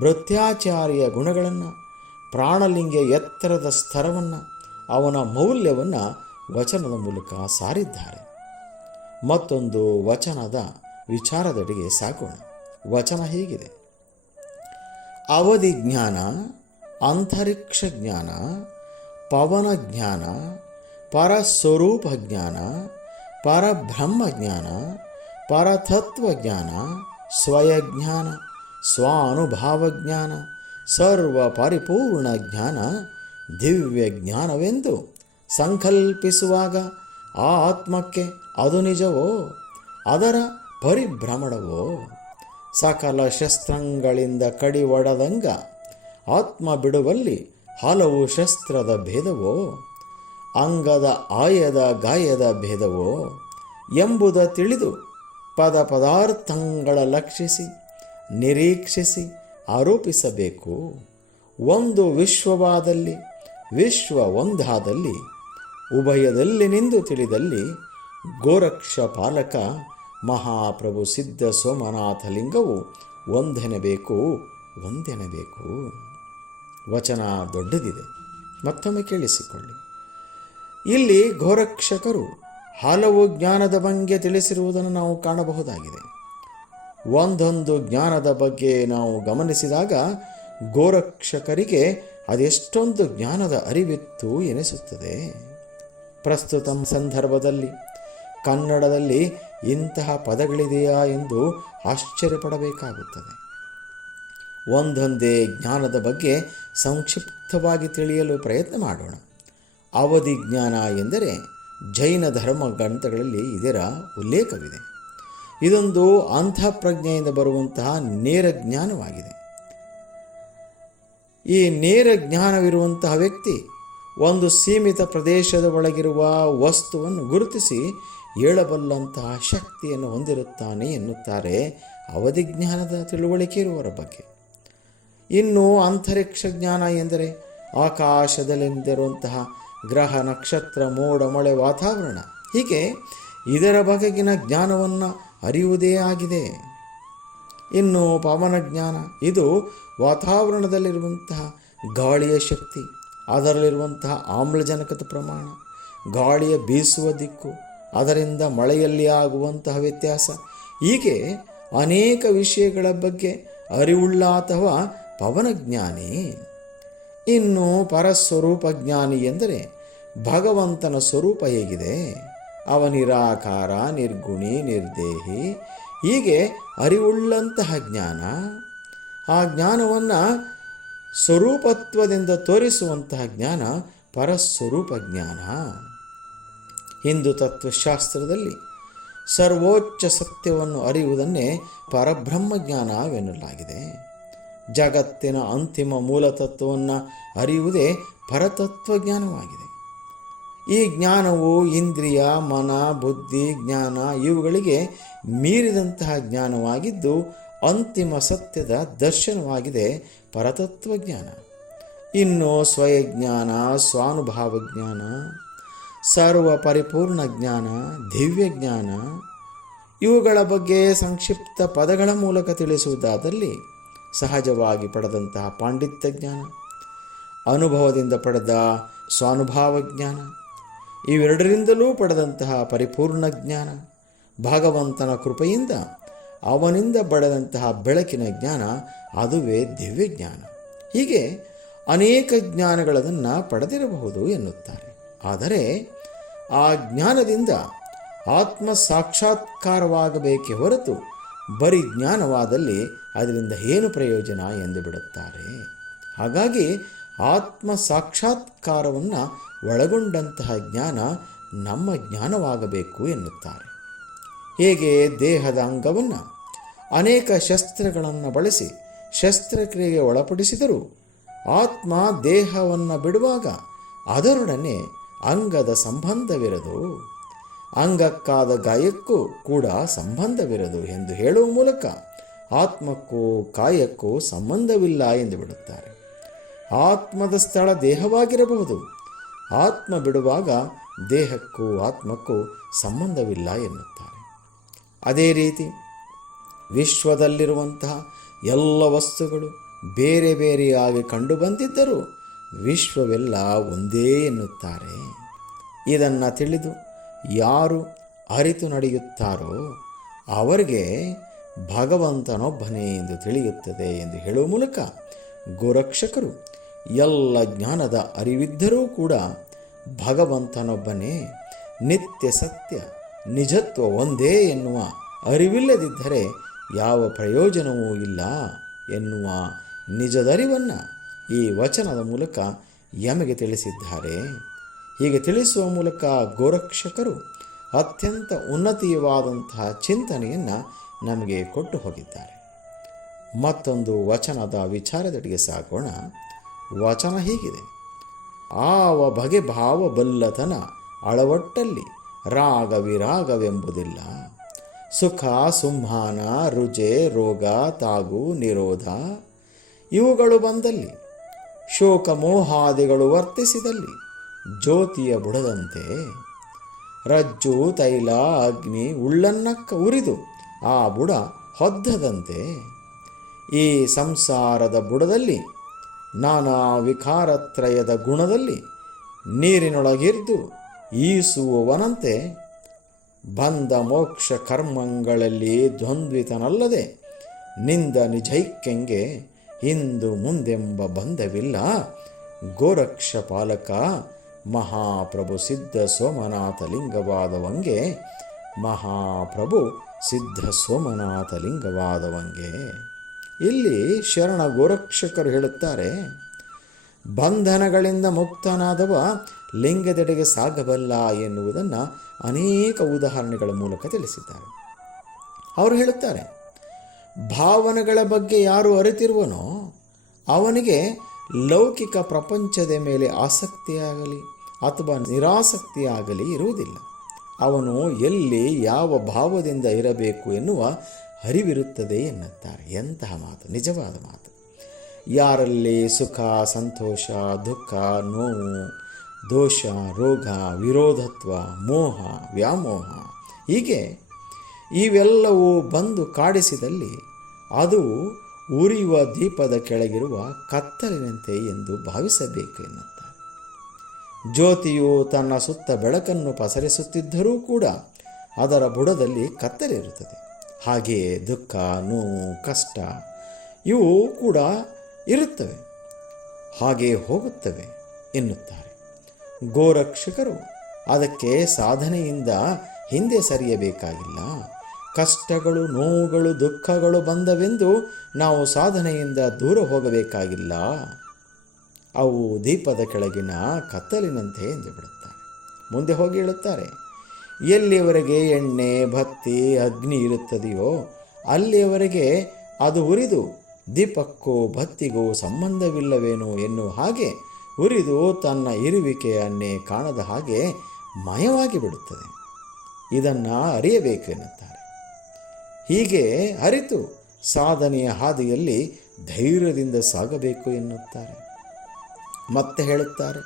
ಭೃತ್ಯಾಚಾರ್ಯ ಗುಣಗಳನ್ನು ಪ್ರಾಣಲಿಂಗ ಎತ್ತರದ ಸ್ತರವನ್ನು ಅವನ ಮೌಲ್ಯವನ್ನು ವಚನದ ಮೂಲಕ ಸಾರಿದ್ದಾರೆ. ಮತ್ತೊಂದು ವಚನದ ವಿಚಾರದೆಡೆಗೆ ಸಾಗೋಣ. ವಚನ ಹೀಗಿದೆ. ಅವಧಿ ಜ್ಞಾನ, ಅಂತರಿಕ್ಷ ಜ್ಞಾನ, ಪವನ ಜ್ಞಾನ, ಪರಸ್ವರೂಪ ಜ್ಞಾನ, ಪರಬ್ರಹ್ಮ ಜ್ಞಾನ, ಪರತತ್ವ ಜ್ಞಾನ, ಸ್ವಯಜ್ಞಾನ, ಸ್ವಾನುಭಾವ ಜ್ಞಾನ ಸರ್ವ ಪರಿಪೂರ್ಣ ಜ್ಞಾನ ದಿವ್ಯ ಜ್ಞಾನವೆಂದು ಸಂಕಲ್ಪಿಸುವಾಗ ಆ ಆತ್ಮಕ್ಕೆ ಅದು ನಿಜವೋ, ಅದರ ಪರಿಭ್ರಮಣವೋ? ಸಕಲ ಶಸ್ತ್ರಗಳಿಂದ ಕಡಿ ಒಡದಂಗ ಆತ್ಮ ಬಿಡುವಲ್ಲಿ ಹಲವು ಶಸ್ತ್ರದ ಭೇದವೋ? ಅಂಗದ ಆಯದ ಗಾಯದ ಭೇದವೋ? ಎಂಬುದ ತಿಳಿದು ಪದ ಪದಾರ್ಥಗಳ ಲಕ್ಷಿಸಿ, ನಿರೀಕ್ಷಿಸಿ ಆರೋಪಿಸಬೇಕು. ಒಂದು ವಿಶ್ವವಾದಲ್ಲಿ ವಿಶ್ವ ಒಂದಾದಲ್ಲಿ ಉಭಯದಲ್ಲಿ ನಿಂದು ತಿಳಿದಲ್ಲಿ ಗೋರಕ್ಷ ಪಾಲಕ ಮಹಾಪ್ರಭು ಸಿದ್ಧ ಸೋಮನಾಥ ಲಿಂಗವು ಒಂದೆನಬೇಕು ಒಂದೆನಬೇಕು. ವಚನ ದೊಡ್ಡದಿದೆ. ಮತ್ತೊಮ್ಮೆ ಕೇಳಿಸಿಕೊಳ್ಳಿ. ಇಲ್ಲಿ ಗೋರಕ್ಷಕರು ಹಲವು ಜ್ಞಾನದ ಬಗ್ಗೆ ತಿಳಿಸಿರುವುದನ್ನು ನಾವು ಕಾಣಬಹುದಾಗಿದೆ. ಒಂದೊಂದು ಜ್ಞಾನದ ಬಗ್ಗೆ ನಾವು ಗಮನಿಸಿದಾಗ ಗೋರಕ್ಷಕರಿಗೆ ಅದೆಷ್ಟೊಂದು ಜ್ಞಾನದ ಅರಿವಿತ್ತು ಎನಿಸುತ್ತದೆ. ಪ್ರಸ್ತುತ ಸಂದರ್ಭದಲ್ಲಿ, ಕನ್ನಡದಲ್ಲಿ ಇಂತಹ ಪದಗಳಿದೆಯಾ ಎಂದು ಆಶ್ಚರ್ಯಪಡಬೇಕಾಗುತ್ತದೆ. ಒಂದೊಂದೇ ಜ್ಞಾನದ ಬಗ್ಗೆ ಸಂಕ್ಷಿಪ್ತವಾಗಿ ತಿಳಿಯಲು ಪ್ರಯತ್ನ ಮಾಡೋಣ. ಅವಧಿ ಜ್ಞಾನ ಎಂದರೆ ಜೈನ ಧರ್ಮ ಗ್ರಂಥಗಳಲ್ಲಿ ಇದರ ಉಲ್ಲೇಖವಿದೆ. ಇದೊಂದು ಅಂತಃಪ್ರಜ್ಞೆಯಿಂದ ಬರುವಂತಹ ನೇರ ಜ್ಞಾನವಾಗಿದೆ. ಈ ನೇರ ಜ್ಞಾನವಿರುವಂತಹ ವ್ಯಕ್ತಿ ಒಂದು ಸೀಮಿತ ಪ್ರದೇಶದ ಒಳಗಿರುವ ವಸ್ತುವನ್ನು ಗುರುತಿಸಿ ಹೇಳಬಲ್ಲಂತಹ ಶಕ್ತಿಯನ್ನು ಹೊಂದಿರುತ್ತಾನೆ ಎನ್ನುತ್ತಾರೆ ಅವಧಿ ಜ್ಞಾನದ ತಿಳುವಳಿಕೆ ಇರುವವರ ಬಗ್ಗೆ. ಇನ್ನು ಅಂತರಿಕ್ಷ ಜ್ಞಾನ ಎಂದರೆ ಆಕಾಶದಲ್ಲಿಂದಿರುವಂತಹ ಗ್ರಹ, ನಕ್ಷತ್ರ, ಮೋಡ, ಮಳೆ, ವಾತಾವರಣ. ಹೀಗೆ ಇದರ ಬಗೆಗಿನ ಜ್ಞಾನವನ್ನು ಅರಿಯುವುದೇ ಆಗಿದೆ. ಇನ್ನು ಪವನ ಜ್ಞಾನ, ಇದು ವಾತಾವರಣದಲ್ಲಿರುವಂತಹ ಗಾಳಿಯ ಶಕ್ತಿ, ಅದರಲ್ಲಿರುವಂತಹ ಆಮ್ಲಜನಕದ ಪ್ರಮಾಣ, ಗಾಳಿಯ ಬೀಸುವ ದಿಕ್ಕು, ಅದರಿಂದ ಮಳೆಯಲ್ಲಿ ಆಗುವಂತಹ ವ್ಯತ್ಯಾಸ. ಹೀಗೆ ಅನೇಕ ವಿಷಯಗಳ ಬಗ್ಗೆ ಅರಿವುಳ್ಳ ಅಥವಾ ಪವನಜ್ಞಾನಿ ಇನ್ನು ಪರಸ್ವರೂಪ ಜ್ಞಾನಿ ಎಂದರೆ ಭಗವಂತನ ಸ್ವರೂಪ ಹೇಗಿದೆ. ಅವ ನಿರಾಕಾರ ನಿರ್ಗುಣಿ, ನಿರ್ದೇಹಿ, ಹೀಗೆ ಅರಿವುಳ್ಳಂತಹ ಜ್ಞಾನ, ಆ ಜ್ಞಾನವನ್ನು ಸ್ವರೂಪತ್ವದಿಂದ ತೋರಿಸುವಂತಹ ಜ್ಞಾನ ಪರಸ್ವರೂಪ ಜ್ಞಾನ. ಹಿಂದೂ ತತ್ವಶಾಸ್ತ್ರದಲ್ಲಿ ಸರ್ವೋಚ್ಚ ಸತ್ಯವನ್ನು ಅರಿಯುವುದನ್ನೇ ಪರಬ್ರಹ್ಮ ಜ್ಞಾನವೆನ್ನಲಾಗಿದೆ ಜಗತ್ತಿನ ಅಂತಿಮ ಮೂಲತತ್ವವನ್ನು ಅರಿಯುವುದೇ ಪರತತ್ವ ಜ್ಞಾನವಾಗಿದೆ. ಈ ಜ್ಞಾನವು ಇಂದ್ರಿಯ, ಮನ, ಬುದ್ಧಿ, ಜ್ಞಾನ ಇವುಗಳಿಗೆ ಮೀರಿದಂತಹ ಜ್ಞಾನವಾಗಿದ್ದು ಅಂತಿಮ ಸತ್ಯದ ದರ್ಶನವಾಗಿದೆ ಪರತತ್ವ ಜ್ಞಾನ. ಇನ್ನು ಸ್ವಯಜ್ಞಾನ, ಸ್ವಾನುಭಾವ ಜ್ಞಾನ, ಸರ್ವ ಪರಿಪೂರ್ಣ ಜ್ಞಾನ, ದಿವ್ಯ ಜ್ಞಾನ ಇವುಗಳ ಬಗ್ಗೆ ಸಂಕ್ಷಿಪ್ತ ಪದಗಳ ಮೂಲಕ ತಿಳಿಸುವುದಾದಲ್ಲಿ ಸಹಜವಾಗಿ ಪಡೆದಂತಹ ಪಾಂಡಿತ್ಯ ಜ್ಞಾನ, ಅನುಭವದಿಂದ ಪಡೆದ ಸ್ವಾನುಭಾವ ಜ್ಞಾನ ಇವೆರಡರಿಂದಲೂ ಪಡೆದಂತಹ ಪರಿಪೂರ್ಣ ಜ್ಞಾನ, ಭಗವಂತನ ಕೃಪೆಯಿಂದ ಅವನಿಂದ ಪಡೆದಂತಹ ಬೆಳಕಿನ ಜ್ಞಾನ, ಅದುವೇ ದಿವ್ಯ ಜ್ಞಾನ. ಹೀಗೆ ಅನೇಕ ಜ್ಞಾನಗಳನ್ನು ಪಡೆದಿರಬಹುದು ಎನ್ನುತ್ತಾರೆ. ಆದರೆ ಆ ಜ್ಞಾನದಿಂದ ಆತ್ಮ ಸಾಕ್ಷಾತ್ಕಾರವಾಗಬೇಕೆ ಹೊರತು ಬರೀ ಜ್ಞಾನವಾದಲ್ಲಿ ಅದರಿಂದ ಏನು ಪ್ರಯೋಜನ ಎಂದು ಬಿಡುತ್ತಾರೆ? ಹಾಗಾಗಿ ಆತ್ಮ ಸಾಕ್ಷಾತ್ಕಾರವನ್ನು ಒಳಗೊಂಡಂತಹ ಜ್ಞಾನ ನಮ್ಮ ಜ್ಞಾನವಾಗಬೇಕು ಎನ್ನುತ್ತಾರೆ. ಹೇಗೆ ದೇಹದ ಅಂಗವನ್ನು ಅನೇಕ ಶಸ್ತ್ರಗಳನ್ನು ಬಳಸಿ ಶಸ್ತ್ರಕ್ರಿಯೆಗೆ ಒಳಪಡಿಸಿದರೂ ಆತ್ಮ ದೇಹವನ್ನು ಬಿಡುವಾಗ ಅದರೊಡನೆ ಅಂಗದ ಸಂಬಂಧವಿರದು. ಅಂಗಕ್ಕಾದ ಗಾಯಕ್ಕೂ ಕೂಡ ಸಂಬಂಧವಿರದು ಎಂದು ಹೇಳುವ ಮೂಲಕ ಆತ್ಮಕ್ಕೂ ಕಾಯಕ್ಕೂ ಸಂಬಂಧವಿಲ್ಲ ಎಂದು ಬಿಡುತ್ತಾರೆ. ಆತ್ಮದ ಸ್ಥಳ ದೇಹವಾಗಿರಬಹುದು. ಆತ್ಮ ಬಿಡುವಾಗ ದೇಹಕ್ಕೂ ಆತ್ಮಕ್ಕೂ ಸಂಬಂಧವಿಲ್ಲ ಎನ್ನುತ್ತಾರೆ. ಅದೇ ರೀತಿ ವಿಶ್ವದಲ್ಲಿರುವಂತಹ ಎಲ್ಲ ವಸ್ತುಗಳು ಬೇರೆ ಬೇರೆಯಾಗಿ ಕಂಡುಬಂದಿದ್ದರೂ ವಿಶ್ವವೆಲ್ಲ ಒಂದೇ ಎನ್ನುತ್ತಾರೆ. ಇದನ್ನು ತಿಳಿದು ಯಾರು ಅರಿತು ನಡೆಯುತ್ತಾರೋ ಅವರಿಗೆ ಭಗವಂತನೊಬ್ಬನೇ ಎಂದು ತಿಳಿಯುತ್ತದೆ ಎಂದು ಹೇಳುವ ಮೂಲಕ ಗೋರಕ್ಷಕರು ಎಲ್ಲ ಜ್ಞಾನದ ಅರಿವಿದ್ದರೂ ಕೂಡ ಭಗವಂತನೊಬ್ಬನೇ ನಿತ್ಯ ಸತ್ಯ, ನಿಜತ್ವ ಒಂದೇ ಎನ್ನುವ ಅರಿವಿಲ್ಲದಿದ್ದರೆ ಯಾವ ಪ್ರಯೋಜನವೂ ಇಲ್ಲ ಎನ್ನುವ ನಿಜದರಿವನ್ನು ಈ ವಚನದ ಮೂಲಕ ಯಮಗೆ ತಿಳಿಸಿದ್ದಾರೆ. ಹೀಗೆ ತಿಳಿಸುವ ಮೂಲಕ ಗೋರಕ್ಷಕರು ಅತ್ಯಂತ ಉನ್ನತೀಯವಾದಂತಹ ಚಿಂತನೆಯನ್ನು ನಮಗೆ ಕೊಟ್ಟು ಹೋಗಿದ್ದಾರೆ. ಮತ್ತೊಂದು ವಚನದ ವಿಚಾರದಡಿಗೆ ಸಾಗೋಣ. ವಚನ ಹೀಗಿದೆ. ಆವ ಬಗೆ ಭಾವ ಬಲ್ಲತನ ಅಳವಟ್ಟಲ್ಲಿ ರಾಗ ವಿರಾಗವೆಂಬುದಿಲ್ಲ. ಸುಖ ಸುಂಹಾನ ರುಜೆ, ರೋಗ, ತಾಗು, ನಿರೋಧ ಇವುಗಳು ಬಂದಲ್ಲಿ, ಶೋಕ ಮೋಹಾದಿಗಳು ವರ್ತಿಸಿದಲ್ಲಿ ಜ್ಯೋತಿಯ ಬುಡದಂತೆ. ರಜ್ಜು, ತೈಲ, ಅಗ್ನಿ, ಉಳ್ಳನ್ನಕ್ಕ ಉರಿದು ಆ ಬುಡ ಹೊದ್ದದಂತೆ. ಈ ಸಂಸಾರದ ಬುಡದಲ್ಲಿ ನಾನಾ ವಿಕಾರತ್ರಯದ ಗುಣದಲ್ಲಿ ನೀರಿನೊಳಗಿರಿದು ಈಸುವವನಂತೆ ಬಂದ ಮೋಕ್ಷ ಕರ್ಮಗಳಲ್ಲಿ ದ್ವಂದ್ವಿತನಲ್ಲದೆ ನಿಂದ ನಿಜೈಕ್ಯಂಗೆ ಇಂದು ಮುಂದೆಂಬ ಬಂಧವಿಲ್ಲ. ಗೋರಕ್ಷ ಪಾಲಕ, ಮಹಾಪ್ರಭು ಸಿದ್ಧ ಸೋಮನಾಥ ಲಿಂಗವಾದವಂಗೆ, ಮಹಾಪ್ರಭು ಸಿದ್ಧ ಸೋಮನಾಥ ಲಿಂಗವಾದವಂಗೆ. ಇಲ್ಲಿ ಶರಣ ಗೋರಕ್ಷಕರು ಹೇಳುತ್ತಾರೆ, ಬಂಧನಗಳಿಂದ ಮುಕ್ತನಾದವ ಲಿಂಗದೆಡೆಗೆ ಸಾಗಬಲ್ಲ ಎನ್ನುವುದನ್ನು ಅನೇಕ ಉದಾಹರಣೆಗಳ ಮೂಲಕ ತಿಳಿಸಿದ್ದಾರೆ. ಅವರು ಹೇಳುತ್ತಾರೆ, ಭಾವನೆಗಳ ಬಗ್ಗೆ ಯಾರು ಅರಿತಿರುವನೋ ಅವನಿಗೆ ಲೌಕಿಕ ಪ್ರಪಂಚದ ಮೇಲೆ ಆಸಕ್ತಿಯಾಗಲಿ ಅಥವಾ ನಿರಾಸಕ್ತಿಯಾಗಲಿ ಇರುವುದಿಲ್ಲ. ಅವನು ಎಲ್ಲಿ ಯಾವ ಭಾವದಿಂದ ಇರಬೇಕು ಎನ್ನುವ ಅರಿವಿರುತ್ತದೆ ಎನ್ನುತ್ತಾರೆ. ಎಂತಹ ಮಾತು, ನಿಜವಾದ ಮಾತು. ಯಾರಲ್ಲಿ ಸುಖ, ಸಂತೋಷ, ದುಃಖ, ನೋವು, ದೋಷ, ರೋಗ, ವಿರೋಧತ್ವ, ಮೋಹ, ವ್ಯಾಮೋಹ, ಹೀಗೆ ಇವೆಲ್ಲವೂ ಬಂದು ಕಾಡಿಸಿದಲ್ಲಿ ಅದು ಉರಿಯುವ ದೀಪದ ಕೆಳಗಿರುವ ಕತ್ತಲಿನಂತೆ ಎಂದು ಭಾವಿಸಬೇಕು ಎನ್ನುತ್ತಾರೆ. ಜ್ಯೋತಿಯು ತನ್ನ ಸುತ್ತ ಬೆಳಕನ್ನು ಪಸರಿಸುತ್ತಿದ್ದರೂ ಕೂಡ ಅದರ ಬುಡದಲ್ಲಿ ಕತ್ತಲಿರುತ್ತದೆ ಹಾಗೆಯೇ ದುಃಖ, ನೋವು, ಕಷ್ಟ ಇವು ಕೂಡ ಇರುತ್ತವೆ. ಹಾಗೆ ಹೋಗುತ್ತವೆ ಎನ್ನುತ್ತಾರೆ. ಗೋರಕ್ಷಕರು ಅದಕ್ಕೆ ಸಾಧನೆಯಿಂದ ಹಿಂದೆ ಸರಿಯಬೇಕಾಗಿಲ್ಲ. ಕಷ್ಟಗಳು, ನೋವುಗಳು, ದುಃಖಗಳು ಬಂದವೆಂದು ನಾವು ಸಾಧನೆಯಿಂದ ದೂರ ಹೋಗಬೇಕಾಗಿಲ್ಲ. ಅವು ದೀಪದ ಕೆಳಗಿನ ಕತ್ತಲಿನಂತೆ ಎಂದು ಬಿಡುತ್ತಾರೆ ಮುಂದೆ ಹೋಗಿ ಹೇಳುತ್ತಾರೆ, ಎಲ್ಲಿಯವರೆಗೆ ಎಣ್ಣೆ, ಭತ್ತಿ, ಅಗ್ನಿ ಇರುತ್ತದೆಯೋ, ಅಲ್ಲಿಯವರೆಗೆ ಅದು ಉರಿದು ದೀಪಕ್ಕೂ ಭತ್ತಿಗೂ ಸಂಬಂಧವಿಲ್ಲವೇನೋ ಎನ್ನುವ ಹಾಗೆ ಉರಿದು ತನ್ನ ಇರುವಿಕೆಯನ್ನೇ ಕಾಣದ ಹಾಗೆ ಮಯವಾಗಿ ಬಿಡುತ್ತದೆ. ಇದನ್ನು ಅರಿಯಬೇಕು ಎನ್ನುತ್ತಾರೆ. ಹೀಗೆ ಅರಿತು ಸಾಧನೆಯ ಹಾದಿಯಲ್ಲಿ ಧೈರ್ಯದಿಂದ ಸಾಗಬೇಕು ಎನ್ನುತ್ತಾರೆ. ಮತ್ತೆ ಹೇಳುತ್ತಾರೆ,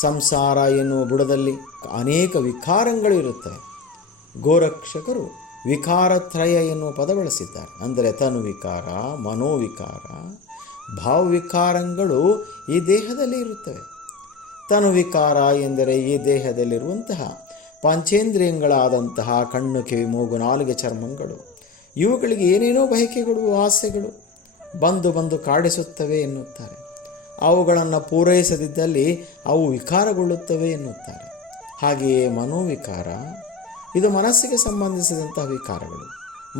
ಸಂಸಾರ ಎನ್ನುವ ಬುಡದಲ್ಲಿ ಅನೇಕ ವಿಕಾರಗಳು ಇರುತ್ತವೆ. ಗೋರಕ್ಷಕರು ವಿಕಾರತ್ರಯ ಎನ್ನುವ ಪದ ಬಳಸಿದ್ದಾರೆ. ಅಂದರೆ ತನು ವಿಕಾರ ಮನೋವಿಕಾರ, ಭಾವವಿಕಾರಗಳು ಈ ದೇಹದಲ್ಲಿ ಇರುತ್ತವೆ. ತನು ವಿಕಾರ ಎಂದರೆ ಈ ದೇಹದಲ್ಲಿರುವಂತಹ ಪಂಚೇಂದ್ರಿಯಗಳಾದಂತಹ ಕಣ್ಣು, ಕಿವಿ, ಮೂಗು, ನಾಲಿಗೆ ಚರ್ಮಗಳು. ಇವುಗಳಿಗೆ ಏನೇನೋ ಬಯಕೆಗಳು, ಆಸೆಗಳು ಬಂದು ಬಂದು ಕಾಡಿಸುತ್ತವೆ ಎನ್ನುತ್ತಾರೆ. ಅವುಗಳನ್ನು ಪೂರೈಸದಿದ್ದಲ್ಲಿ ಅವು ವಿಕಾರಗೊಳ್ಳುತ್ತವೆ ಎನ್ನುತ್ತಾರೆ. ಹಾಗೆಯೇ ಮನೋವಿಕಾರ, ಇದು ಮನಸ್ಸಿಗೆ ಸಂಬಂಧಿಸಿದಂತಹ ವಿಕಾರಗಳು.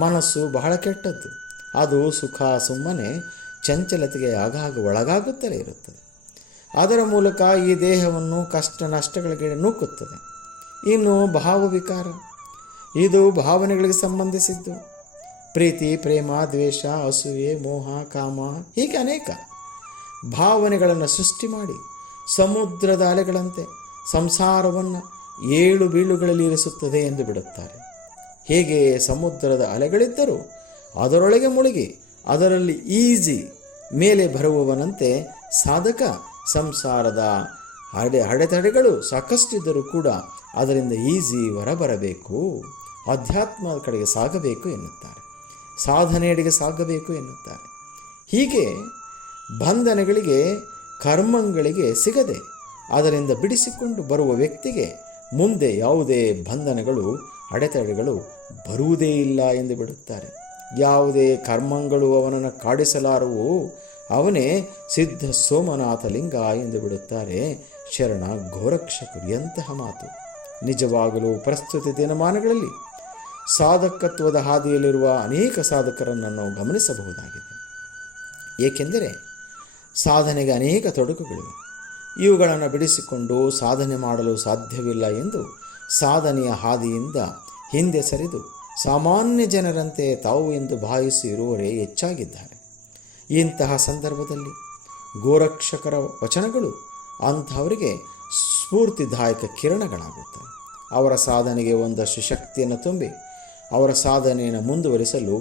ಮನಸ್ಸು ಬಹಳ ಕೆಟ್ಟದ್ದು. ಅದು ಸುಖ, ಸುಮ್ಮನೆ, ಚಂಚಲತೆಗೆ ಆಗಾಗ ಒಳಗಾಗುತ್ತಲೇ ಇರುತ್ತದೆ. ಅದರ ಮೂಲಕ ಈ ದೇಹವನ್ನು ಕಷ್ಟ ನಷ್ಟಗಳಿಗೆ ನೂಕುತ್ತದೆ ಇನ್ನು ಭಾವವಿಕಾರ, ಇದು ಭಾವನೆಗಳಿಗೆ ಸಂಬಂಧಿಸಿದ್ದು. ಪ್ರೀತಿ, ಪ್ರೇಮ, ದ್ವೇಷ, ಅಸೂಯೆ, ಮೋಹ, ಕಾಮ ಹೀಗೆ ಅನೇಕ. ಭಾವನೆಗಳನ್ನು ಸೃಷ್ಟಿ ಮಾಡಿ ಸಮುದ್ರದ ಅಲೆಗಳಂತೆ ಸಂಸಾರವನ್ನು ಏಳು ಬೀಳುಗಳಲ್ಲಿ ಇರಿಸುತ್ತದೆ ಎಂದು ಬಿಡುತ್ತಾರೆ. ಹೇಗೆ ಸಮುದ್ರದ ಅಲೆಗಳಿದ್ದರೂ ಅದರೊಳಗೆ ಮುಳುಗಿ ಅದರಲ್ಲಿ ಈಜಿ ಮೇಲೆ ಬರುವವನಂತೆ ಸಾಧಕ ಸಂಸಾರದ ಅಡೆ ಅಡೆತಡೆಗಳು ಸಾಕಷ್ಟಿದ್ದರೂ ಕೂಡ ಅದರಿಂದ ಈಜಿ ಹೊರಬರಬೇಕು. ಅಧ್ಯಾತ್ಮದ ಕಡೆಗೆ ಸಾಗಬೇಕು ಎನ್ನುತ್ತಾರೆ. ಸಾಧನೆಯಡೆಗೆ ಸಾಗಬೇಕು ಎನ್ನುತ್ತಾರೆ. ಹೀಗೆ ಬಂಧನಗಳಿಗೆ, ಕರ್ಮಗಳಿಗೆ ಸಿಗದೆ, ಅದರಿಂದ ಬಿಡಿಸಿಕೊಂಡು ಬರುವ ವ್ಯಕ್ತಿಗೆ ಮುಂದೆ ಯಾವುದೇ ಬಂಧನಗಳು, ಅಡೆತಡೆಗಳು ಬರುವುದೇ ಇಲ್ಲ ಎಂದು ಬಿಡುತ್ತಾರೆ. ಯಾವುದೇ ಕರ್ಮಗಳು ಅವನನ್ನು ಕಾಡಿಸಲಾರವು, ಅವನೇ ಸಿದ್ಧ ಸೋಮನಾಥ ಲಿಂಗ ಎಂದು ಬಿಡುತ್ತಾರೆ. ಶರಣ ಗೋರಕ್ಷಕರು ಎಂತಹ ಮಾತು. ನಿಜವಾಗಲೂ ಪ್ರಸ್ತುತ ದಿನಮಾನಗಳಲ್ಲಿ ಸಾಧಕತ್ವದ ಹಾದಿಯಲ್ಲಿರುವ ಅನೇಕ ಸಾಧಕರನ್ನು ನಾವು ಗಮನಿಸಬಹುದಾಗಿದೆ. ಏಕೆಂದರೆ ಸಾಧನೆಗೆ ಅನೇಕ ತೊಡಕುಗಳಿವೆ. ಇವುಗಳನ್ನು ಬಿಡಿಸಿಕೊಂಡು ಸಾಧನೆ ಮಾಡಲು ಸಾಧ್ಯವಿಲ್ಲ ಎಂದು ಸಾಧನೆಯ ಹಾದಿಯಿಂದ ಹಿಂದೆ ಸರಿದು ಸಾಮಾನ್ಯ ಜನರಂತೆ ತಾವು ಎಂದು ಭಾವಿಸಿ ಇರುವರೇ ಹೆಚ್ಚಾಗಿದ್ದಾರೆ. ಇಂತಹ ಸಂದರ್ಭದಲ್ಲಿ ಗೋರಕ್ಷಕರ ವಚನಗಳು ಅಂಥವರಿಗೆ ಸ್ಫೂರ್ತಿದಾಯಕ ಕಿರಣಗಳಾಗುತ್ತವೆ. ಅವರ ಸಾಧನೆಗೆ ಒಂದಷ್ಟು ಶಕ್ತಿಯನ್ನು ತುಂಬಿ ಅವರ ಸಾಧನೆಯನ್ನು ಮುಂದುವರಿಸಲು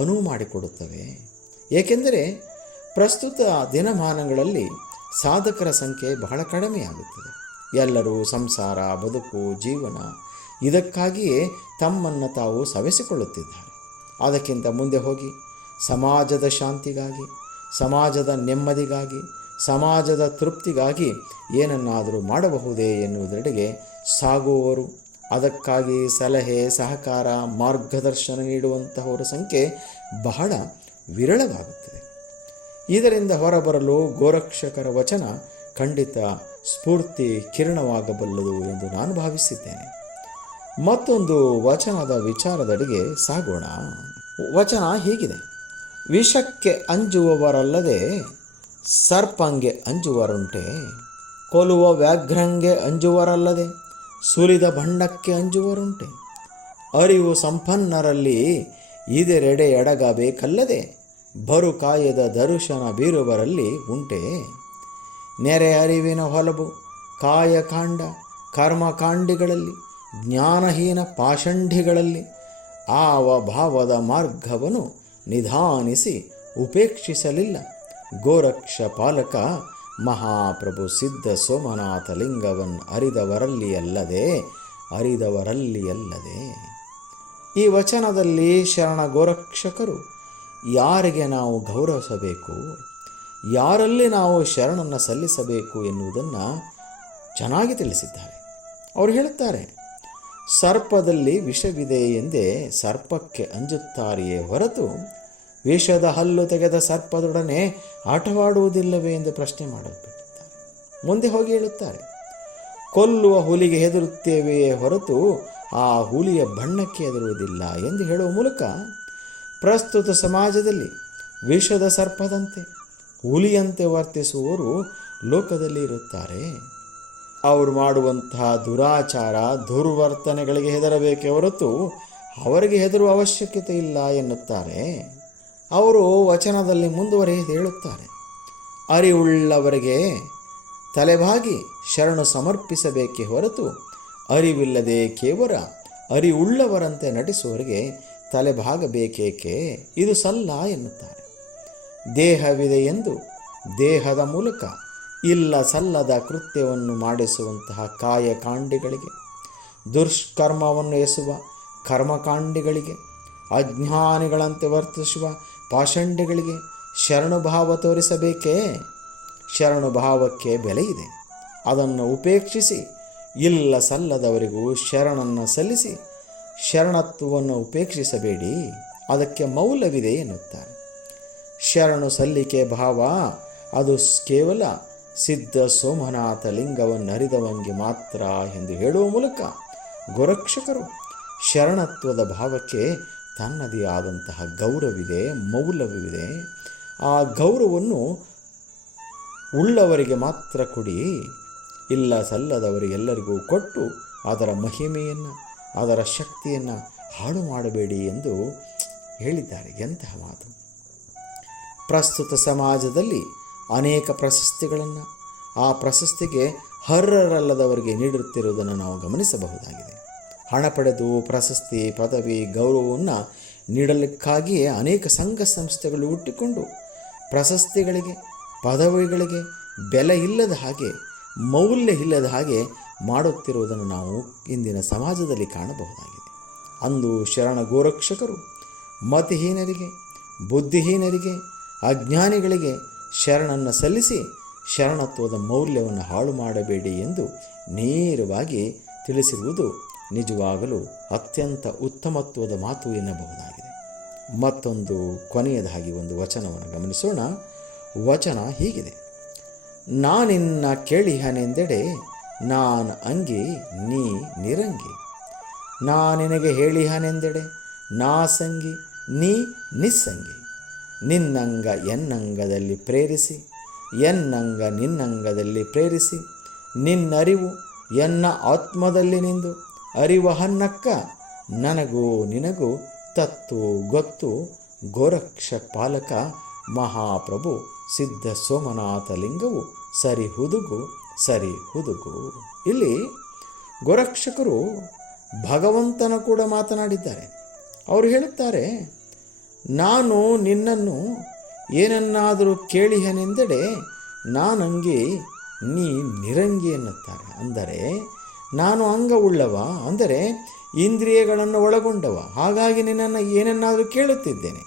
ಅನುವು ಮಾಡಿಕೊಡುತ್ತವೆ. ಏಕೆಂದರೆ ಪ್ರಸ್ತುತ ದಿನಮಾನಗಳಲ್ಲಿ ಸಾಧಕರ ಸಂಖ್ಯೆ ಬಹಳ ಕಡಿಮೆಯಾಗುತ್ತದೆ. ಎಲ್ಲರೂ ಸಂಸಾರ, ಬದುಕು, ಜೀವನ ಇದಕ್ಕಾಗಿಯೇ ತಮ್ಮನ್ನು ತಾವು ಸವೆಸಿಕೊಳ್ಳುತ್ತಿದ್ದಾರೆ. ಅದಕ್ಕಿಂತ ಮುಂದೆ ಹೋಗಿ ಸಮಾಜದ ಶಾಂತಿಗಾಗಿ, ಸಮಾಜದ ನೆಮ್ಮದಿಗಾಗಿ, ಸಮಾಜದ ತೃಪ್ತಿಗಾಗಿ ಏನನ್ನಾದರೂ ಮಾಡಬಹುದೇ ಎನ್ನುವುದರೆಡೆಗೆ ಸಾಗುವವರು. ಅದಕ್ಕಾಗಿ ಸಲಹೆ, ಸಹಕಾರ, ಮಾರ್ಗದರ್ಶನ ನೀಡುವಂತಹವರ ಸಂಖ್ಯೆ ಬಹಳ ವಿರಳವಾಗುತ್ತದೆ. ಇದರಿಂದ ಹೊರಬರಲು ಗೋರಕ್ಷಕರ ವಚನ ಖಂಡಿತ ಸ್ಫೂರ್ತಿ ಕಿರಣವಾಗಬಲ್ಲದು ಎಂದು ನಾನು ಭಾವಿಸಿದ್ದೇನೆ. ಮತ್ತೊಂದು ವಚನದ ವಿಚಾರದಡಿಗೆ ಸಾಗೋಣ. ವಚನ ಹೀಗಿದೆ. ವಿಷಕ್ಕೆ ಅಂಜುವವರಲ್ಲದೆ ಸರ್ಪಂಗೆ ಅಂಜುವರುಂಟೆ. ಕೊಲುವ ವ್ಯಾಘ್ರಂಗೆ ಅಂಜುವರಲ್ಲದೆ ಸುಲಿದ ಭಂಡಕ್ಕೆ ಅಂಜುವರುಂಟೆ. ಅರಿವು ಸಂಪನ್ನರಲ್ಲಿ ಇದೆರೆಡೆ ಎಡಗಬೇಕಲ್ಲದೆ ಬರುಕಾಯದ ದರುಶನ ಬೀರುವರಲ್ಲಿ ಉಂಟೆ. ನೆರೆ ಅರಿವಿನ ಹೊಲಬು ಕಾಯಕಾಂಡ ಕರ್ಮಕಾಂಡಿಗಳಲ್ಲಿ ಜ್ಞಾನಹೀನ ಪಾಷಂಡಿಗಳಲ್ಲಿ ಆವ ಭಾವದ ಮಾರ್ಗವನ್ನು ನಿಧಾನಿಸಿ ಉಪೇಕ್ಷಿಸಲಿಲ್ಲ. ಗೋರಕ್ಷ ಪಾಲಕ, ಮಹಾಪ್ರಭು ಸಿದ್ಧ ಸೋಮನಾಥ ಲಿಂಗವನ್ ಅರಿದವರಲ್ಲಿಯಲ್ಲದೆ ಅರಿದವರಲ್ಲಿಯಲ್ಲದೆ. ಈ ವಚನದಲ್ಲಿ ಶರಣ ಗೋರಕ್ಷಕರು ಯಾರಿಗೆ ನಾವು ಗೌರವಿಸಬೇಕು, ಯಾರಲ್ಲಿ ನಾವು ಶರಣನ್ನು ಸಲ್ಲಿಸಬೇಕು ಎನ್ನುವುದನ್ನು ಚೆನ್ನಾಗಿ ತಿಳಿಸಿದ್ದಾರೆ. ಅವರು ಹೇಳುತ್ತಾರೆ, ಸರ್ಪದಲ್ಲಿ ವಿಷವಿದೆ ಎಂದೇ ಸರ್ಪಕ್ಕೆ ಅಂಜುತ್ತಾರೆಯೇ ಹೊರತು ವಿಷದ ಹಲ್ಲು ತೆಗೆದ ಸರ್ಪದೊಡನೆ ಆಟವಾಡುವುದಿಲ್ಲವೇ ಎಂದು ಪ್ರಶ್ನೆ ಮಾಡಲ್ಪಟ್ಟಿದ್ದಾರೆ. ಮುಂದೆ ಹೋಗಿ ಹೇಳುತ್ತಾರೆ, ಕೊಲ್ಲುವ ಹುಲಿಗೆ ಹೆದರುತ್ತೇವೆಯೇ ಹೊರತು ಆ ಹುಲಿಯ ಬಣ್ಣಕ್ಕೆ ಹೆದರುವುದಿಲ್ಲ ಎಂದು ಹೇಳುವ ಮೂಲಕ ಪ್ರಸ್ತುತ ಸಮಾಜದಲ್ಲಿ ವಿಷದ ಸರ್ಪದಂತೆ ಹುಲಿಯಂತೆ ವರ್ತಿಸುವವರು ಲೋಕದಲ್ಲಿ ಇರುತ್ತಾರೆ. ಅವರು ಮಾಡುವಂತಹ ದುರಾಚಾರ, ದುರ್ವರ್ತನೆಗಳಿಗೆ ಹೆದರಬೇಕೆ ಹೊರತು ಅವರಿಗೆ ಹೆದರುವ ಅವಶ್ಯಕತೆ ಇಲ್ಲ ಎನ್ನುತ್ತಾರೆ. ಅವರು ವಚನದಲ್ಲಿ ಮುಂದುವರಿದು ಹೇಳುತ್ತಾರೆ. ಅರಿವುಳ್ಳವರಿಗೆ ತಲೆಬಾಗಿ ಶರಣು ಸಮರ್ಪಿಸಬೇಕೆ ಹೊರತು ಅರಿವಿಲ್ಲದೆ ಕೇವಲ ಅರಿವುಳ್ಳವರಂತೆ ನಟಿಸುವವರಿಗೆ ತಲೆಬಾಗಬೇಕೇಕೆ? ಇದು ಸಲ್ಲ ಎನ್ನುತ್ತಾರೆ. ದೇಹವಿದೆ ಎಂದು ದೇಹದ ಮೂಲಕ ಇಲ್ಲ ಸಲ್ಲದ ಕೃತ್ಯವನ್ನು ಮಾಡಿಸುವಂತಹ ಕಾಯಕಾಂಡಿಗಳಿಗೆ, ದುಷ್ಕರ್ಮವನ್ನು ಎಸುವ ಕರ್ಮಕಾಂಡಿಗಳಿಗೆ, ಅಜ್ಞಾನಿಗಳಂತೆ ವರ್ತಿಸುವ ಪಾಷಂಡಿಗಳಿಗೆ ಶರಣುಭಾವ ತೋರಿಸಬೇಕೇ? ಶರಣುಭಾವಕ್ಕೆ ಬೆಲೆ ಇದೆ ಅದನ್ನು ಉಪೇಕ್ಷಿಸಿ ಇಲ್ಲ ಸಲ್ಲದವರಿಗೂ ಶರಣನ್ನು ಸಲ್ಲಿಸಿ ಶರಣತ್ವವನ್ನು ಉಪೇಕ್ಷಿಸಬೇಡಿ. ಅದಕ್ಕೆ ಮೌಲ್ಯವಿದೆ ಎನ್ನುತ್ತಾರೆ. ಶರಣು ಸಲ್ಲಿಕೆ ಭಾವ, ಅದು ಕೇವಲ ಸಿದ್ಧ ಸೋಮನಾಥ ಲಿಂಗವನ್ನು ಅರಿದವಂಗೆ ಮಾತ್ರ ಎಂದು ಹೇಳುವ ಮೂಲಕ ಗೋರಕ್ಷಕರು ಶರಣತ್ವದ ಭಾವಕ್ಕೆ ತನ್ನದೇ ಆದಂತಹ ಗೌರವಿದೆ, ಮೌಲ್ಯವಿದೆ. ಆ ಗೌರವವನ್ನು ಉಳ್ಳವರಿಗೆ ಮಾತ್ರ ಕೊಡಿ, ಇಲ್ಲ ಸಲ್ಲದವರಿಗೆಲ್ಲರಿಗೂ ಕೊಟ್ಟು ಅದರ ಮಹಿಮೆಯನ್ನು ಅದರ ಶಕ್ತಿಯನ್ನು ಹಾಳು ಮಾಡಬೇಡಿ ಎಂದು ಹೇಳಿದ್ದಾರೆ. ಎಂತಹ ಮಾತು? ಪ್ರಸ್ತುತ ಸಮಾಜದಲ್ಲಿ ಅನೇಕ ಪ್ರಶಸ್ತಿಗಳನ್ನು ಆ ಪ್ರಶಸ್ತಿಗೆ ಹರ್ರರಲ್ಲದವರಿಗೆ ನೀಡುತ್ತಿರುವುದನ್ನು ನಾವು ಗಮನಿಸಬಹುದಾಗಿದೆ. ಹಣ ಪಡೆದು ಪ್ರಶಸ್ತಿ, ಪದವಿ, ಗೌರವವನ್ನು ನೀಡಲಿಕ್ಕಾಗಿಯೇ ಅನೇಕ ಸಂಘ ಸಂಸ್ಥೆಗಳು ಹುಟ್ಟಿಕೊಂಡು ಪ್ರಶಸ್ತಿಗಳಿಗೆ, ಪದವಿಗಳಿಗೆ ಬೆಲೆ ಇಲ್ಲದ ಹಾಗೆ, ಮೌಲ್ಯ ಇಲ್ಲದ ಹಾಗೆ ಮಾಡುತ್ತಿರುವುದನ್ನು ನಾವು ಇಂದಿನ ಸಮಾಜದಲ್ಲಿ ಕಾಣಬಹುದಾಗಿದೆ. ಅಂದು ಶರಣ ಗೋರಕ್ಷಕರು, ಮತಿಹೀನರಿಗೆ, ಬುದ್ಧಿಹೀನರಿಗೆ, ಅಜ್ಞಾನಿಗಳಿಗೆ ಶರಣನ್ನು ಸಲ್ಲಿಸಿ ಶರಣತ್ವದ ಮೌಲ್ಯವನ್ನು ಹಾಳು ಮಾಡಬೇಡಿ ಎಂದು ನೇರವಾಗಿ ತಿಳಿಸಿರುವುದು ನಿಜವಾಗಲೂ ಅತ್ಯಂತ ಉತ್ತಮತ್ವದ ಮಾತು ಎನ್ನಬಹುದಾಗಿದೆ. ಮತ್ತೊಂದು ಕೊನೆಯದಾಗಿ ಒಂದು ವಚನವನ್ನು ಗಮನಿಸೋಣ. ವಚನ ಹೀಗಿದೆ. ನಾನಿನ್ನ ಕೇಳಿಹನೆಂದೆಡೆ ನಾನು ಅಂಗಿ, ನೀ ನಿರಂಗಿ. ನಾ ನಿನಗೆ ಹೇಳಿಹನೆಂದೆಡೆ? ನಾ ಸಂಗಿ, ನೀ ನಿಸ್ಸಂಗಿ. ನಿನ್ನಂಗ ಎನ್ನಂಗದಲ್ಲಿ ಪ್ರೇರಿಸಿ, ಎನ್ನಂಗ ನಿನ್ನಂಗದಲ್ಲಿ ಪ್ರೇರಿಸಿ. ನಿನ್ನರಿವು ಎನ್ನ ಆತ್ಮದಲ್ಲಿ ನಿಂದು, ಅರಿವ ಹನ್ನಕ್ಕ. ನನಗೂ ನಿನಗೂ ತತ್ತು, ಗೊತ್ತು, ಗೋರಕ್ಷ ಪಾಲಕ ಮಹಾಪ್ರಭು ಸಿದ್ಧ ಸೋಮನಾಥ ಲಿಂಗವು ಸರಿ ಹುದುಗು ಸರಿ ಹುದುಕು ಇಲ್ಲಿ ಗೋರಕ್ಷಕರು ಭಗವಂತನ ಕೂಡ ಮಾತನಾಡಿದ್ದಾರೆ. ಅವರು ಹೇಳುತ್ತಾರೆ, ನಾನು ನಿನ್ನನ್ನು ಏನನ್ನಾದರೂ ಕೇಳಿಹನೆಂದೆಡೆ ನಾನಂಗೆ ನೀ ನಿರಂಗಿ ಎನ್ನುತ್ತಾರೆ. ಅಂದರೆ, ನಾನು ಅಂಗವುಳ್ಳವ, ಅಂದರೆ ಇಂದ್ರಿಯಗಳನ್ನು ಒಳಗೊಂಡವ. ಹಾಗಾಗಿ ನಿನ್ನನ್ನು ಏನನ್ನಾದರೂ ಕೇಳುತ್ತಿದ್ದೇನೆ.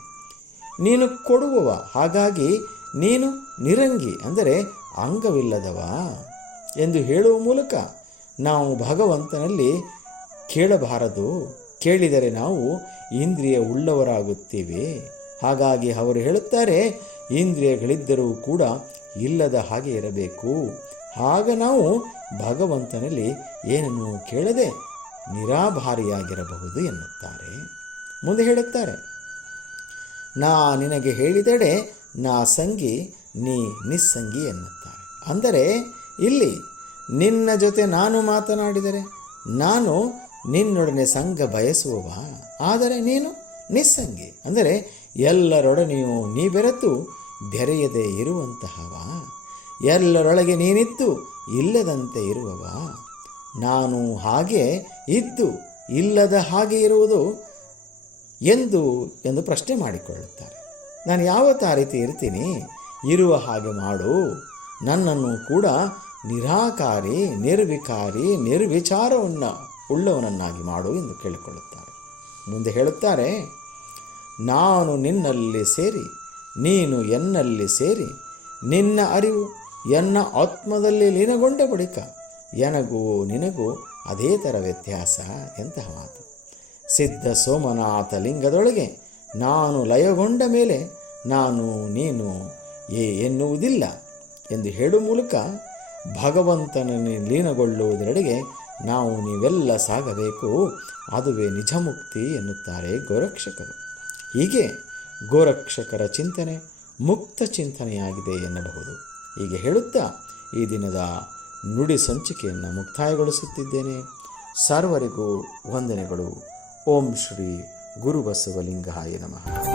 ನೀನು ಕೊಡುವವ, ಹಾಗಾಗಿ ನೀನು ನಿರಂಗಿ. ಅಂದರೆ, ಅಂಗವಿಲ್ಲದವ. ಎಂದು ಹೇಳುವ ಮೂಲಕ ನಾವು ಭಗವಂತನಲ್ಲಿ ಕೇಳಬಾರದು. ಕೇಳಿದರೆ ನಾವು ಇಂದ್ರಿಯ ಉಳ್ಳವರಾಗುತ್ತೇವೆ ಹಾಗಾಗಿ ಅವರು ಹೇಳುತ್ತಾರೆ, ಇಂದ್ರಿಯಗಳಿದ್ದರೂ ಕೂಡ ಇಲ್ಲದ ಹಾಗೆ ಇರಬೇಕು. ಆಗ ನಾವು ಭಗವಂತನಲ್ಲಿ ಏನನ್ನು ಕೇಳದೆ ನಿರಾಭಾರಿಯಾಗಿರಬಹುದು ಎನ್ನುತ್ತಾರೆ. ಮುಂದೆ ಹೇಳುತ್ತಾರೆ, ನಾ ನಿನಗೆ ಹೇಳಿದಡೆ ನಾ ಸಂಗಿ, ನೀ ನಿಸ್ಸಂಗಿ ಎನ್ನುತ್ತಾರೆ. ಅಂದರೆ ಇಲ್ಲಿ ನಿನ್ನ ಜೊತೆ ನಾನು ಮಾತನಾಡಿದರೆ ನಾನು ನಿನ್ನೊಡನೆ ಸಂಘ ಬಯಸುವವ. ಆದರೆ ನೀನು ನಿಸ್ಸಂಗಿ. ಅಂದರೆ ಎಲ್ಲರೊಡನೆಯೂ ನೀ ಬೆರೆತು ಬೆರೆಯದೆ ಇರುವಂತಹವ. ಎಲ್ಲರೊಳಗೆ ನೀನಿದ್ದು ಇಲ್ಲದಂತೆ ಇರುವವ. ನಾನು ಹಾಗೆ ಇದ್ದು ಇಲ್ಲದ ಹಾಗೆ ಇರುವುದು ಎಂದು ಎಂದು ಪ್ರಶ್ನೆ ಮಾಡಿಕೊಳ್ಳುತ್ತಾರೆ. ನಾನು ಯಾವತ್ತ ರೀತಿ ಇರ್ತೀನಿ? ಇರುವ ಹಾಗೆ ಮಾಡು. ನನ್ನನ್ನು ಕೂಡ ನಿರಾಕಾರಿ, ನಿರ್ವಿಕಾರಿ ನಿರ್ವಿಚಾರವನ್ನು ಉಳ್ಳವನನ್ನಾಗಿ ಮಾಡು ಎಂದು ಕೇಳಿಕೊಳ್ಳುತ್ತಾರೆ. ಮುಂದೆ ಹೇಳುತ್ತಾರೆ, ನಾನು ನಿನ್ನಲ್ಲಿ ಸೇರಿ, ನೀನು ಎನ್ನಲ್ಲಿ ಸೇರಿ, ನಿನ್ನ ಅರಿವು ಎನ್ನ ಆತ್ಮದಲ್ಲಿ ಲೀನಗೊಂಡ ಬಳಿಕ ಎನಗೂ ನಿನಗೂ ಅದೇ ಥರ ವ್ಯತ್ಯಾಸ ಎಂತಹ ಮಾತು. ಸಿದ್ಧ ಸೋಮನಾಥ ಲಿಂಗದೊಳಗೆ ನಾನು ಲಯಗೊಂಡ ಮೇಲೆ ನಾನು, ನೀನು ಏ ಎನ್ನುವುದಿಲ್ಲ ಎಂದು ಹೇಳುವ ಮೂಲಕ ಭಗವಂತನನ್ನು ಲೀನಗೊಳ್ಳುವುದರೆಡೆಗೆ ನಾವು ನೀವೆಲ್ಲ ಸಾಗಬೇಕು. ಅದುವೇ ನಿಜಮುಕ್ತಿ ಎನ್ನುತ್ತಾರೆ ಗೋರಕ್ಷಕರು. ಹೀಗೆ ಗೋರಕ್ಷಕರ ಚಿಂತನೆ ಮುಕ್ತ ಚಿಂತನೆಯಾಗಿದೆ ಎನ್ನಬಹುದು. ಹೀಗೆ ಹೇಳುತ್ತಾ ಈ ದಿನದ ನುಡಿ ಸಂಚಿಕೆಯನ್ನು ಮುಕ್ತಾಯಗೊಳಿಸುತ್ತಿದ್ದೇನೆ. ಸರ್ವರಿಗೂ ವಂದನೆಗಳು. ಓಂ ಶ್ರೀ ಗುರುಬಸವಲಿಂಗಾಯ ನಮಃ.